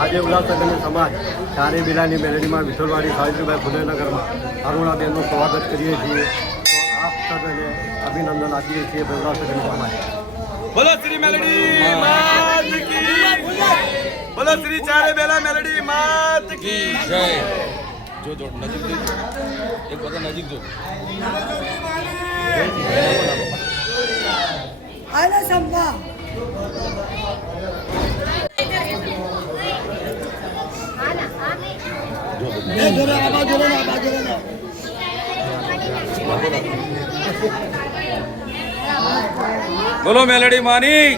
આજે ઉલ્લાસનગરની સમાજ ચારે બિલાની મેલેડીમાં વિઠ્ઠલવાડી સાવિત્રીભાઈ ફુલેનગરમાં અરુણાબેનનું સ્વાગત કરીએ છીએ. તો આપ સગને અભિનંદન આપીએ છીએ ઉલ્લાસનગરની સમાજ. બોલો શ્રી મેલેડી માત કી બોલો શ્રી ચારે બેલા મેલેડી માત કી જય. જો જો નજીક જો એક વખત નજીક જો. આલા સંપા બોલો મેલડી માની.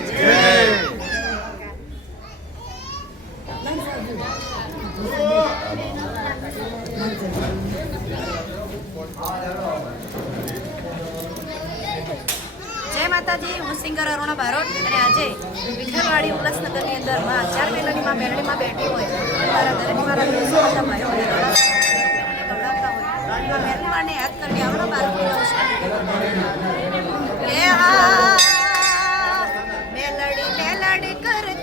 માતાજી, હું સિંગર અરુણા બારોટ અને આજે વિઠાવાડી ઉલ્લાસનગરની અંદરમાં ચાર મેલડીમાં માં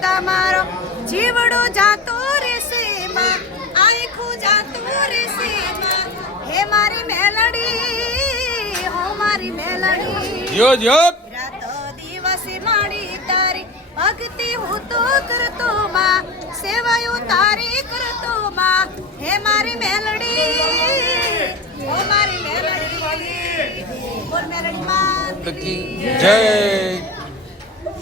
મેલડી કરતા મારો જીવડો જાતો રહેશે માં. આખું જાતું રહેશે માં. હે મારી મેલડી હો મારી મેલડી. જો જો રાતો દિવસ માડી તારી ભક્તિ હું તો કરતો માં. સેવાયો તારી કરતો માં. હે મારી મેલડી હો મારી મેલડી. બોલ મેલડી માં જય